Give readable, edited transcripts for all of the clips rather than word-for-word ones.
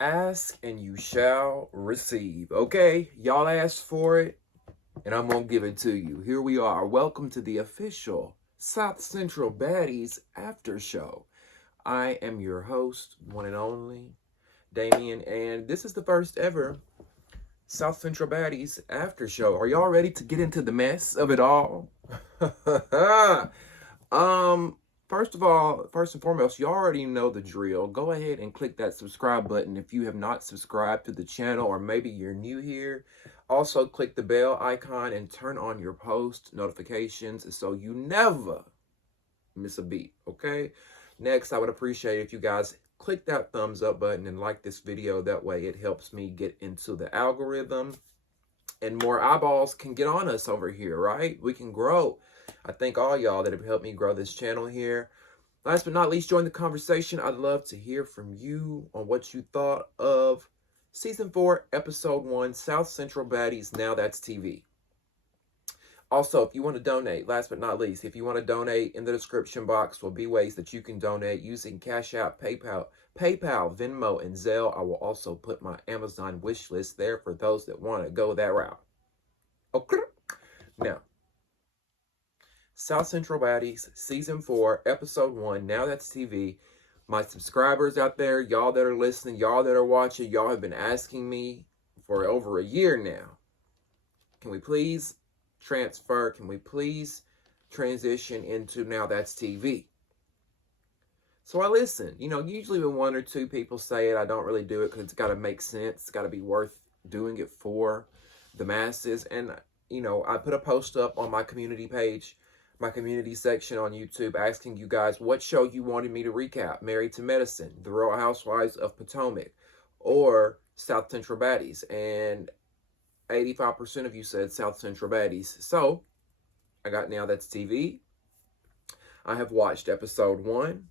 Ask and you shall receive. Okay, y'all asked for it, and I'm gonna give it to you. Here we are. Welcome to the official South Central Baddies after show. I am your host, one and only, Damien, and this is the first ever South Central Baddies after show. Are y'all ready to get into the mess of it all? Um, First of all, first and foremost, you already know the drill. Go ahead and click that subscribe button if you have not subscribed to the channel, or maybe you're new here. Also, click the bell icon and turn on your post notifications so you never miss a beat, okay? Next, I would appreciate if you guys click that thumbs up button and like this video. That way it helps me get into the algorithm and more eyeballs can get on us over here, right? We can grow. I thank all y'all that have helped me grow this channel here. Last but not least, join the conversation. I'd love to hear from you on what you thought of Season 4, Episode 1, South Central Baddies, Now That's TV. Also, if you want to donate, last but not least, if you want to donate, in the description box will be ways that you can donate using Cash App, PayPal, Venmo, and Zelle. I will also put my Amazon wish list there for those that want to go that route. Okay. Now, South Central Baddies, Season 4, Episode 1, Now That's TV. My subscribers out there, y'all that are listening, y'all that are watching, y'all have been asking me for over a year now. Can we please transfer? Can we please transition into Now That's TV? So I listen. You know, usually when one or two people say it, I don't really do it because it's got to make sense. It's got to be worth doing it for the masses. And, you know, I put a post up on my community page, my community section on YouTube, asking you guys what show you wanted me to recap. Married to Medicine, The Real Housewives of Potomac, or South Central Baddies. And 85% of you said South Central Baddies. So, I got Now That's TV. I have watched Episode 1.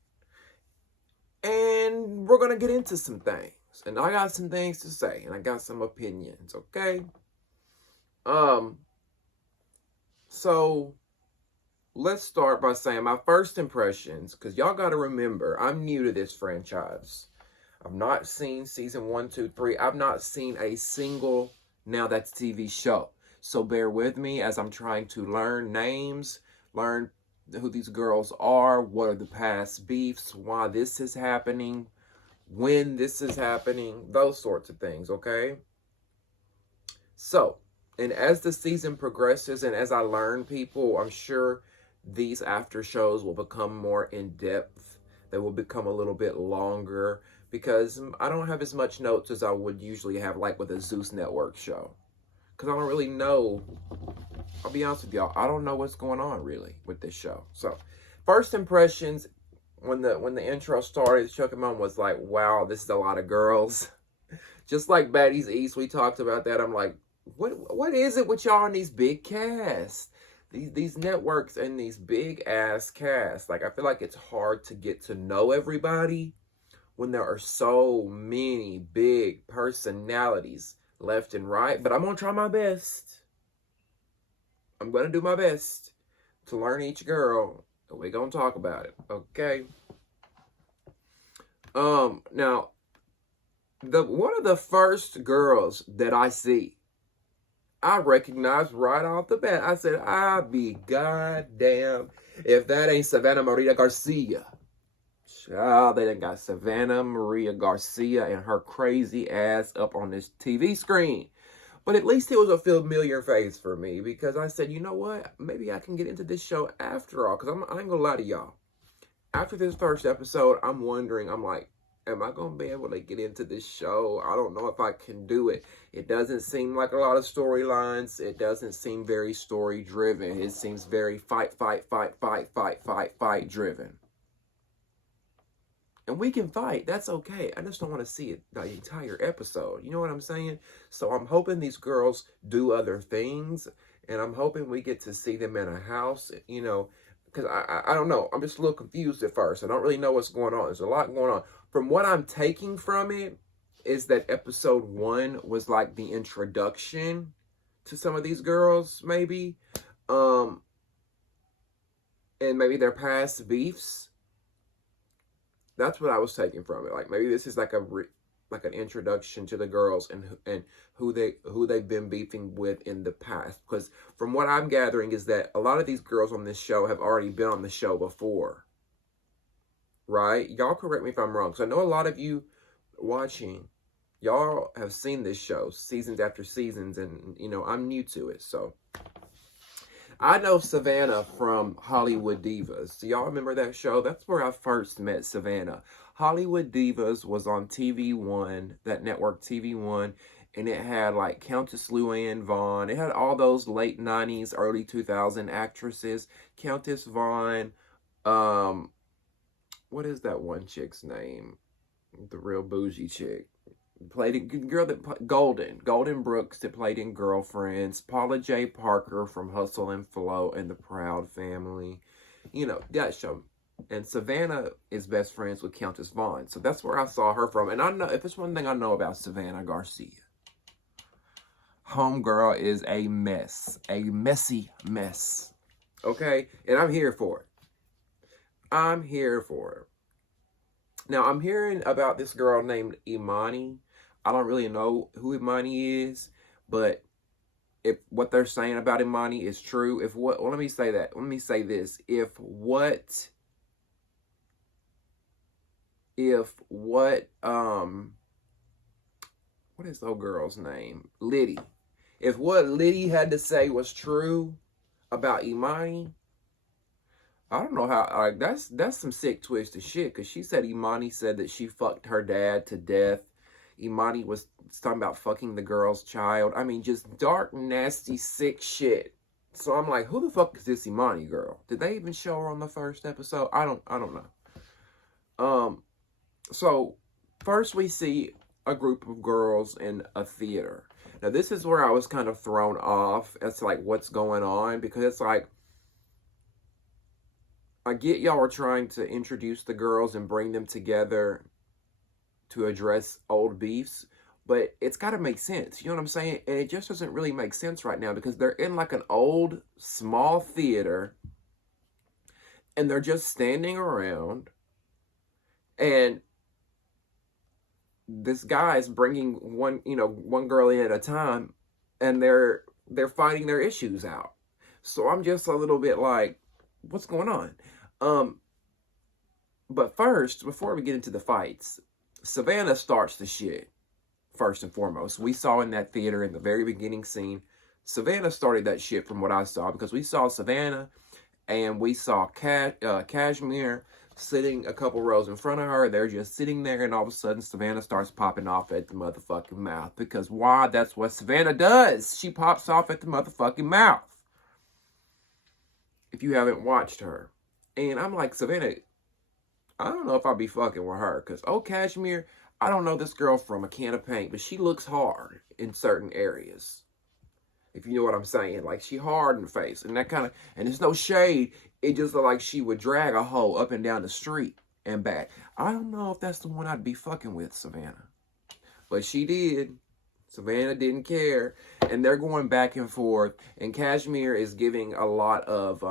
And we're going to get into some things. And I got some things to say. And I got some opinions, okay? So, let's start by saying my first impressions, because y'all got to remember, I'm new to this franchise. I've not seen season 1, 2, 3. I've not seen a single Now That's TV show. So bear with me as I'm trying to learn names, learn who these girls are, what are the past beefs, why this is happening, when this is happening, those sorts of things, okay? So, and as the season progresses and as I learn people, I'm sure these after shows will become more in-depth. They will become a little bit longer because I don't have as much notes as I would usually have, like with a Zeus Network show. Because I don't really know, I'll be honest with y'all, I don't know what's going on really with this show. So, first impressions, when the intro started, Chuck and Mom was like, wow, this is a lot of girls. Just like Baddies East, we talked about that. I'm like, what is it with y'all in these big casts? These networks and these big ass casts. Like, I feel like it's hard to get to know everybody when there are so many big personalities left and right. But I'm going to try my best. I'm going to do my best to learn each girl. And we're going to talk about it. Okay? Now, one of the first girls that I see, I recognized right off the bat. I said, I be goddamn if that ain't Savannah Maria Garcia. Child, they done got Savannah Maria Garcia and her crazy ass up on this TV screen. But at least it was a familiar face for me because I said, you know what? Maybe I can get into this show after all. Because I ain't gonna lie to y'all. After this first episode, I'm wondering, I'm like, am I going to be able to get into this show? I don't know if I can do it. It doesn't seem like a lot of storylines. It doesn't seem very story-driven. It seems very fight driven. And we can fight. That's okay. I just don't want to see it the entire episode. You know what I'm saying? So I'm hoping these girls do other things. And I'm hoping we get to see them in a house, you know. Because I don't know. I'm just a little confused at first. I don't really know what's going on. There's a lot going on. From what I'm taking from it is that episode 1 was like the introduction to some of these girls, maybe. And maybe their past beefs. That's what I was taking from it. Like, maybe this is like like an introduction to the girls and who they've been beefing with in the past. Because from what I'm gathering is that a lot of these girls on this show have already been on the show before. Right? Y'all correct me if I'm wrong. So I know a lot of you watching, y'all have seen this show seasons after seasons, and you know, I'm new to it. So I know Savannah from Hollywood Divas. Do y'all remember that show? That's where I first met Savannah. Hollywood Divas was on TV1, that network TV1, and it had like Countess Luann Vaughn. It had all those late 90s, early 2000 actresses. Countess Vaughn, what is that one chick's name? The real bougie chick. Played in girl that Golden Brooks that played in Girlfriends. Paula J. Parker from Hustle and Flow and The Proud Family. You know, that show. And Savannah is best friends with Countess Vaughn. So that's where I saw her from. And I know, if it's one thing I know about Savannah Garcia, homegirl is a mess. A messy mess. Okay? And I'm here for it. I'm here for it. Now, I'm hearing about this girl named Imani. I don't really know who Imani is, but if what they're saying about Imani is true, well, let me say this. What is the old girl's name? Liddy. If what Liddy had to say was true about Imani, I don't know how, like, that's some sick twisted shit, because she said Imani said that she fucked her dad to death. Imani was talking about fucking the girl's child. I mean, just dark, nasty, sick shit. So I'm like, who the fuck is this Imani girl? Did they even show her on the first episode? I don't know. So first we see a group of girls in a theater. Now this is where I was kind of thrown off as to like what's going on, because it's like, I get y'all are trying to introduce the girls and bring them together to address old beefs, but it's got to make sense. You know what I'm saying? And it just doesn't really make sense right now, because they're in like an old, small theater, and they're just standing around, and this guy is bringing one girl in at a time, and they're fighting their issues out. So I'm just a little bit like, what's going on? But first, before we get into the fights, Savannah starts the shit. First and foremost, we saw in that theater in the very beginning scene, Savannah started that shit from what I saw, because we saw Savannah and we saw Cashmere sitting a couple rows in front of her. They're just sitting there, and all of a sudden Savannah starts popping off at the motherfucking mouth. Because why? That's what Savannah does. She pops off at the motherfucking mouth. If you haven't watched her. And I'm like, Savannah, I don't know if I'll be fucking with her. Because, Cashmere, I don't know this girl from a can of paint, but she looks hard in certain areas. If you know what I'm saying. Like, she hard in the face. And that kind of, and there's no shade. It just looked like she would drag a hoe up and down the street and back. I don't know if that's the one I'd be fucking with, Savannah. But she did. Savannah didn't care. And they're going back and forth. And Cashmere is giving a lot of,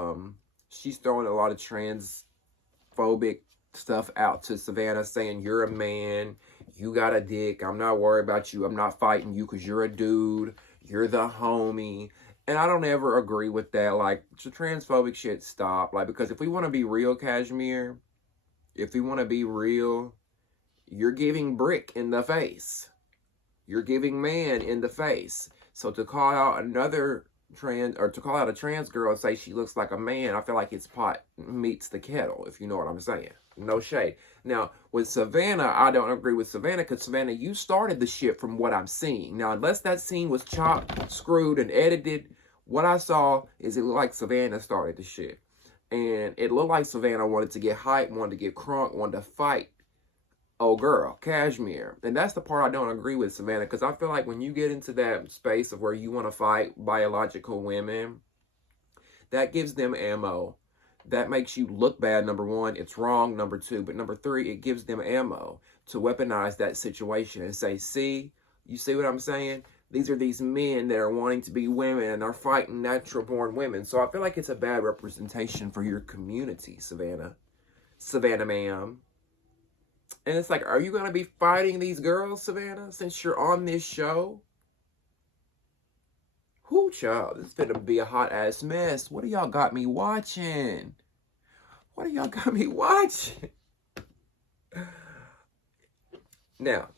she's throwing a lot of transphobic stuff out to Savannah, saying, you're a man, you got a dick, I'm not worried about you, I'm not fighting you because you're a dude, you're the homie. And I don't ever agree with that. Like, the transphobic shit, stop. Like, because if we want to be real, Cashmere, if we want to be real, you're giving brick in the face. You're giving man in the face. So to call out another to call out a trans girl and say she looks like a man, I feel like it's pot meets the kettle, if you know what I'm saying. No shade. Now, with Savannah, I don't agree with Savannah, because Savannah, you started the shit from what I'm seeing. Now, unless that scene was chopped, screwed, and edited, what I saw is it looked like Savannah started the shit. And it looked like Savannah wanted to get hyped, wanted to get crunk, wanted to fight. Oh, girl, Cashmere. And that's the part I don't agree with, Savannah, because I feel like when you get into that space of where you want to fight biological women, that gives them ammo. That makes you look bad, number one. It's wrong, number two. But number three, it gives them ammo to weaponize that situation and say, see, you see what I'm saying? These are these men that are wanting to be women and are fighting natural-born women. So I feel like it's a bad representation for your community, Savannah. Savannah, ma'am. And it's like, are you going to be fighting these girls, Savannah, since you're on this show? Whoo, child, this is going to be a hot-ass mess. What do y'all got me watching? What do y'all got me watching? Now,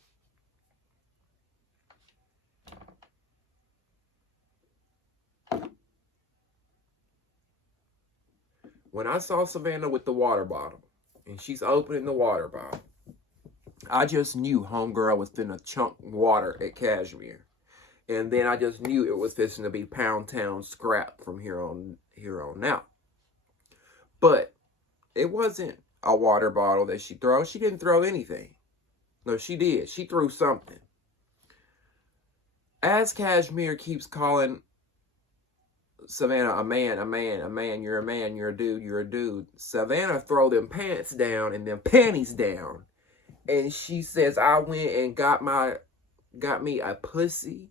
when I saw Savannah with the water bottle, and she's opening the water bottle, I just knew homegirl was finna chunk water at Cashmere. And then I just knew it was fixing to be Pound Town scrap from here on out. But it wasn't a water bottle that she threw. She didn't throw anything. No, she did. She threw something. As Cashmere keeps calling Savannah a man, you're a man, you're a dude, you're a dude. Savannah throw them pants down and them panties down. And she says, I went and got me a pussy.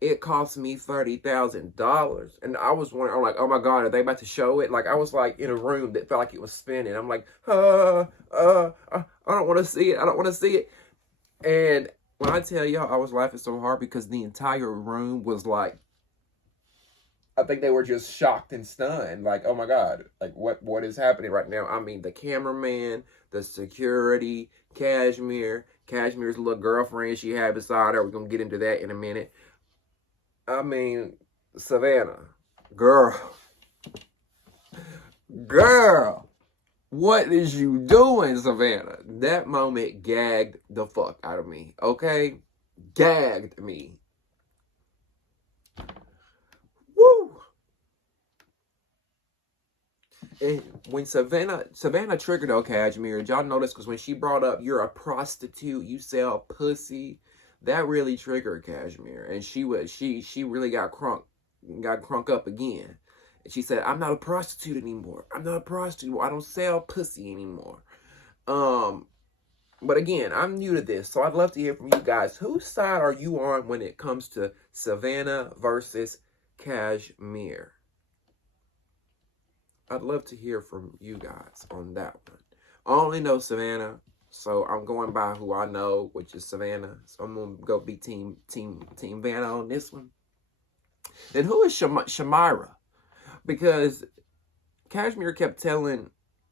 It cost me $30,000. And I was wondering, I'm like, oh my God, are they about to show it? Like, I was like in a room that felt like it was spinning. I'm like, I don't want to see it. I don't want to see it. And when I tell y'all, I was laughing so hard because the entire room was like, I think they were just shocked and stunned. Like, oh my God, like what is happening right now? I mean, the cameraman, the security, Cashmere's little girlfriend she had beside her. We're going to get into that in a minute. I mean, Savannah, girl, what is you doing, Savannah? That moment gagged the fuck out of me, okay? Gagged me. Woo! And when Savannah triggered Cashmere, y'all notice because when she brought up, you're a prostitute, you sell pussy, that really triggered Cashmere. And she really got crunk up again. And she said, I'm not a prostitute anymore. I'm not a prostitute. I don't sell pussy anymore. But again, I'm new to this, so I'd love to hear from you guys. Whose side are you on when it comes to Savannah versus Cashmere? I'd love to hear from you guys on that one. I only know Savannah, so I'm going by who I know, which is Savannah. So I'm gonna go be team Vanna on this one. And who is Shamira? Because Cashmere kept telling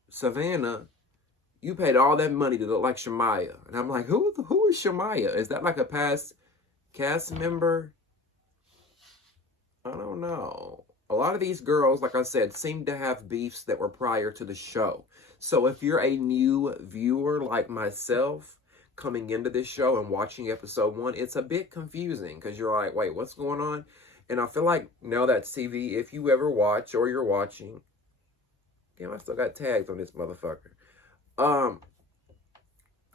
Savannah, you paid all that money to look like Shamaya. And I'm like, who is Shamaya? Is that like a past cast member? I don't know. A lot of these girls, like I said, seem to have beefs that were prior to the show. So if you're a new viewer like myself coming into this show and watching episode 1, it's a bit confusing because you're like, wait, what's going on? And I feel like NowThatsTV, if you ever watch or you're watching, damn, I still got tags on this motherfucker.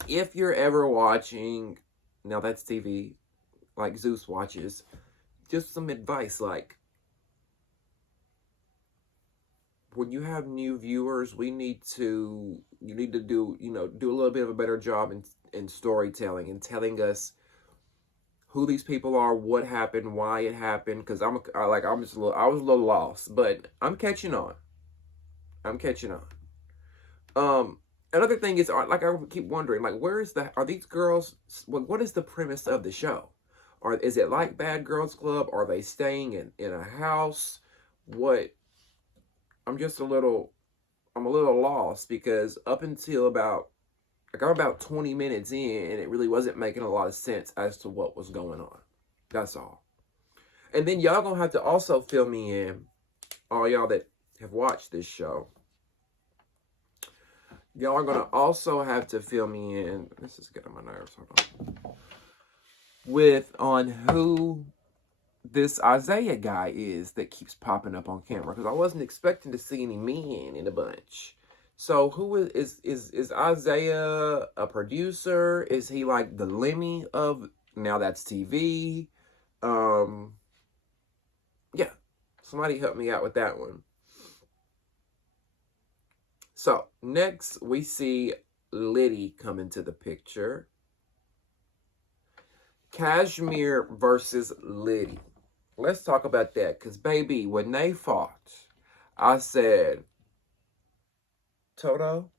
If you're ever watching NowThatsTV, like Zeus watches, just some advice, like, when you have new viewers, you need to do a little bit of a better job in storytelling and telling us who these people are, what happened, why it happened. Because I was a little lost, but I'm catching on. Another thing is, like, I keep wondering, like, are these girls? What is the premise of the show? Or is it like Bad Girls Club? Are they staying in a house? What? I'm a little lost because up until I'm about 20 minutes in, and it really wasn't making a lot of sense as to what was going on. That's all. And then y'all gonna have to also fill me in, all y'all that have watched this show. Y'all are gonna also have to fill me in. This is getting on my nerves. Hold on. On who this Isaiah guy is that keeps popping up on camera, because I wasn't expecting to see any men in a bunch. So who is Isaiah a producer? Is he like the Lemmy of NowThatsTV? Yeah, somebody help me out with that one. So next we see Liddy come into the picture. Cashmere versus Liddy. Let's talk about that. Because, baby, when they fought, I said, Toto,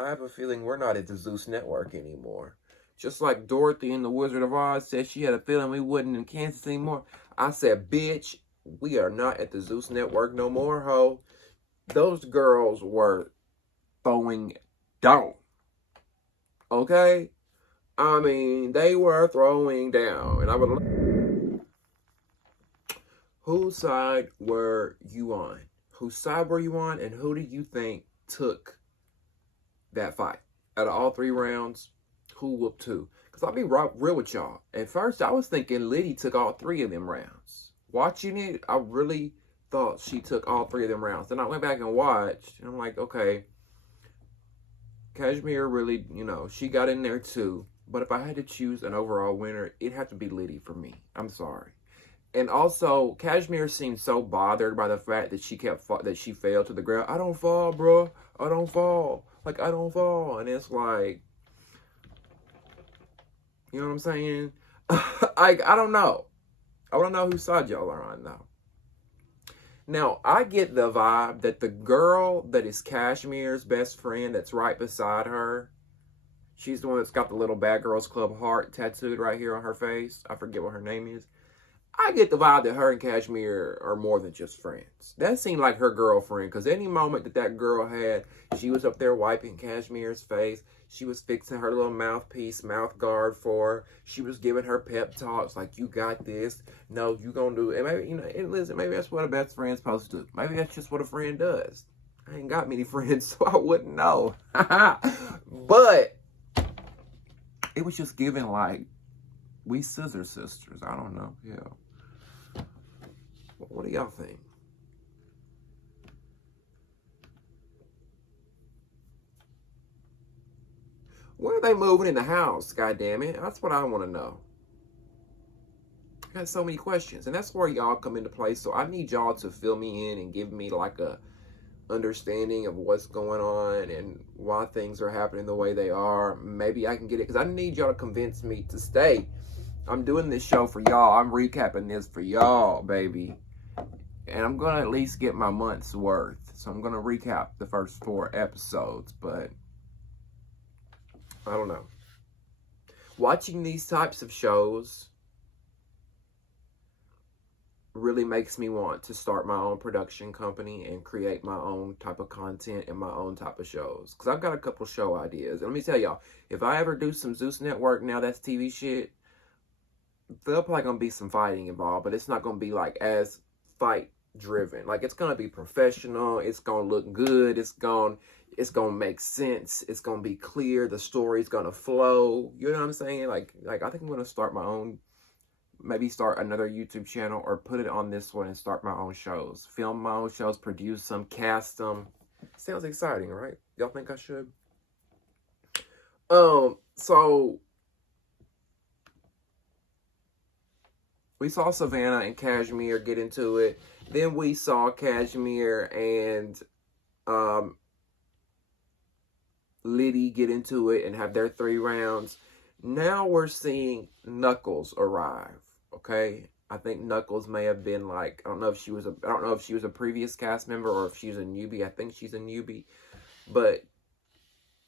I have a feeling we're not at the Zeus Network anymore. Just like Dorothy in The Wizard of Oz said she had a feeling we wouldn't in Kansas anymore. I said, bitch, we are not at the Zeus Network no more, ho. Those girls were throwing down. Okay? I mean, they were throwing down. And I would... Whose side were you on? Whose side were you on? And who do you think took that fight? Out of all 3 rounds, who whooped who? Because I'll be real with y'all. At first, I was thinking Liddy took all 3 of them rounds. Watching it, I really thought she took all 3 of them rounds. Then I went back and watched, and I'm like, okay, Cashmere really, you know, she got in there too. But if I had to choose an overall winner, it'd have to be Liddy for me. I'm sorry. And also, Cashmere seemed so bothered by the fact that she fell to the ground. I don't fall, bro. I don't fall. Like, I don't fall. And it's like, you know what I'm saying? I don't know. I don't know whose side y'all are on, though. Now, I get the vibe that the girl that is Cashmere's best friend that's right beside her, she's the one that's got the little Bad Girls Club heart tattooed right here on her face. I forget what her name is. I get the vibe that her and Cashmere are more than just friends. That seemed like her girlfriend, because any moment that girl had, she was up there wiping Cashmere's face. She was fixing her little mouthpiece, mouth guard for her. She was giving her pep talks like, you got this. No, you gonna do it. And maybe, you know, and listen, maybe that's what a best friend's supposed to do. Maybe that's just what a friend does. I ain't got many friends, so I wouldn't know. But it was just given like, we scissor sisters. I don't know. Yeah. What do y'all think? When are they moving in the house? God damn it. That's what I want to know. I got so many questions. And that's where y'all come into play. So I need y'all to fill me in and give me like a understanding of what's going on and why things are happening the way they are. Maybe I can get it. Because I need y'all to convince me to stay. I'm doing this show for y'all. I'm recapping this for y'all, baby. And I'm going to at least get my month's worth. So I'm going to recap the first 4 episodes. But I don't know. Watching these types of shows really makes me want to start my own production company and create my own type of content and my own type of shows. Because I've got a couple show ideas. And let me tell y'all, if I ever do some Zeus Network, now that's TV shit, there'll probably going to be some fighting involved. But it's not going to be like as fight driven. Like, it's going to be professional. It's going to look good. It's going to make sense. It's going to be clear. The story's going to flow. You know what I'm saying? Like I think I'm going to start my own, maybe start another YouTube channel or put it on this one and start my own shows. Film my own shows, produce them, cast them. Sounds exciting, right? Y'all think I should? So we saw Savannah and Cashmere get into it. Then we saw Cashmere and Liddy get into it and have their 3 rounds. Now we're seeing Knuckles arrive. Okay, I think Knuckles may have been like, I don't know if she was a previous cast member or if she's a newbie. I think she's a newbie, but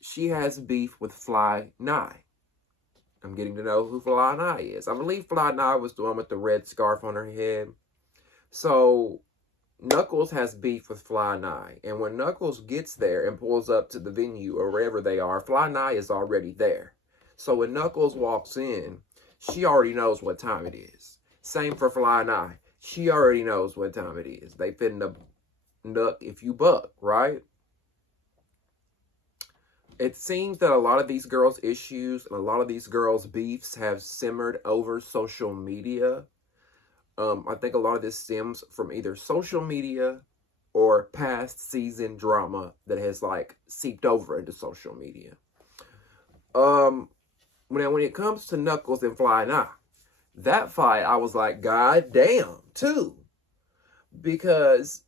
she has beef with Fly Nye. I'm getting to know who Fly Nye is. I believe Fly Nye was the one with the red scarf on her head. So Knuckles has beef with Fly Nye, and when Knuckles gets there and pulls up to the venue or wherever they are, Fly Nye is already there. So when Knuckles walks in, she already knows what time it is. Same for Fly Nye. She already knows what time it is. They finna nuck if you buck, right? It seems that a lot of these girls' issues and a lot of these girls' beefs have simmered over social media. I think a lot of this stems from either social media or past season drama that has like seeped over into social media. When it comes to Knuckles and Fly Nye, that fight, I was like, God damn, too. Because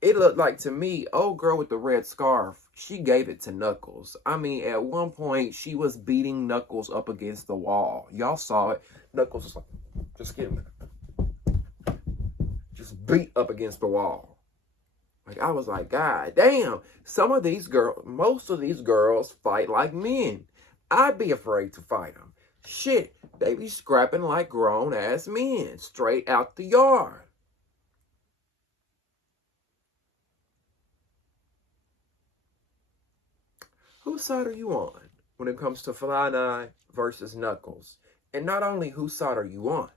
it looked like to me, old girl with the red scarf, she gave it to Knuckles. I mean, at one point, she was beating Knuckles up against the wall. Y'all saw it. Knuckles was like, just give me. Just beat up against the wall. Like, I was like, God damn, most of these girls fight like men. I'd be afraid to fight them. Shit, they be scrapping like grown-ass men, straight out the yard. Whose side are you on when it comes to Fly Nye versus Knuckles? And not only whose side are you on,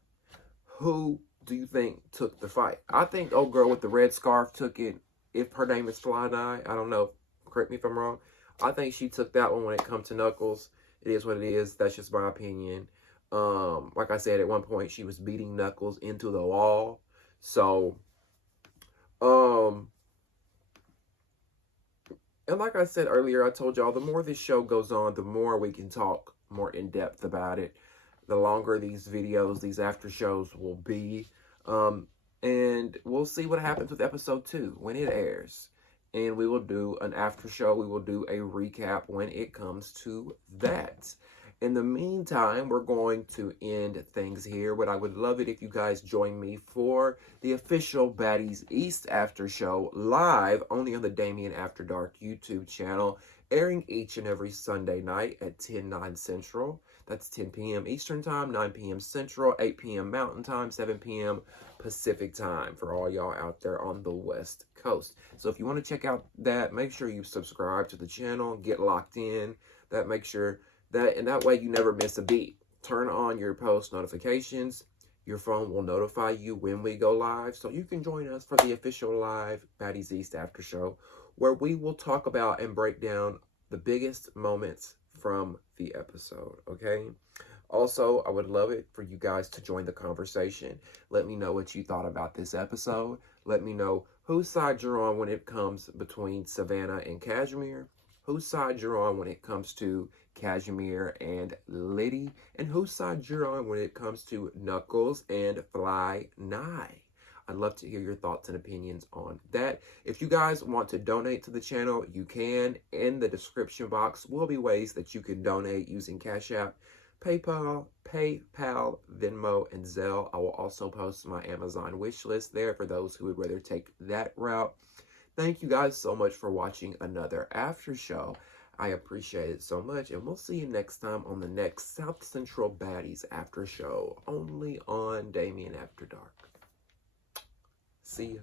who do you think took the fight? I think old girl with the red scarf took it. If her name is Fly Nye, I don't know. Correct me if I'm wrong. I think she took that one when it comes to Knuckles. It is what it is. That's just my opinion. Like I said, at one point she was beating Knuckles into the wall. So, and like I said earlier, I told y'all, the more this show goes on, the more we can talk more in depth about it. The longer these videos, these after shows will be. And we'll see what happens with episode 2 when it airs. And we will do an after show. We will do a recap when it comes to that. In the meantime, we're going to end things here, but I would love it if you guys join me for the official Baddies East After Show live only on the Damien After Dark YouTube channel, airing each and every Sunday night at 10/9 Central. That's 10 p.m. Eastern Time, 9 p.m. Central, 8 p.m. Mountain Time, 7 p.m. Pacific Time for all y'all out there on the West Coast. So if you want to check out that, make sure you subscribe to the channel, get locked in. Make sure that way you never miss a beat. Turn on your post notifications. Your phone will notify you when we go live, so you can join us for the official live Baddies East After Show, where we will talk about and break down the biggest moments from the episode, okay? Also, I would love it for you guys to join the conversation. Let me know what you thought about this episode. Let me know whose side you're on when it comes between Savannah and Cashmere, whose side you're on when it comes to Cashmere and Liddy, and whose side you're on when it comes to Knuckles and Fly Nye. I'd love to hear your thoughts and opinions on that. If you guys want to donate to the channel, you can. In the description box will be ways that you can donate using Cash App, PayPal, Venmo, and Zelle. I will also post my Amazon wish list there for those who would rather take that route. Thank you guys so much for watching another after show. I appreciate it so much, and we'll see you next time on the next South Central Baddies after show, only on Damien After Dark. See ya.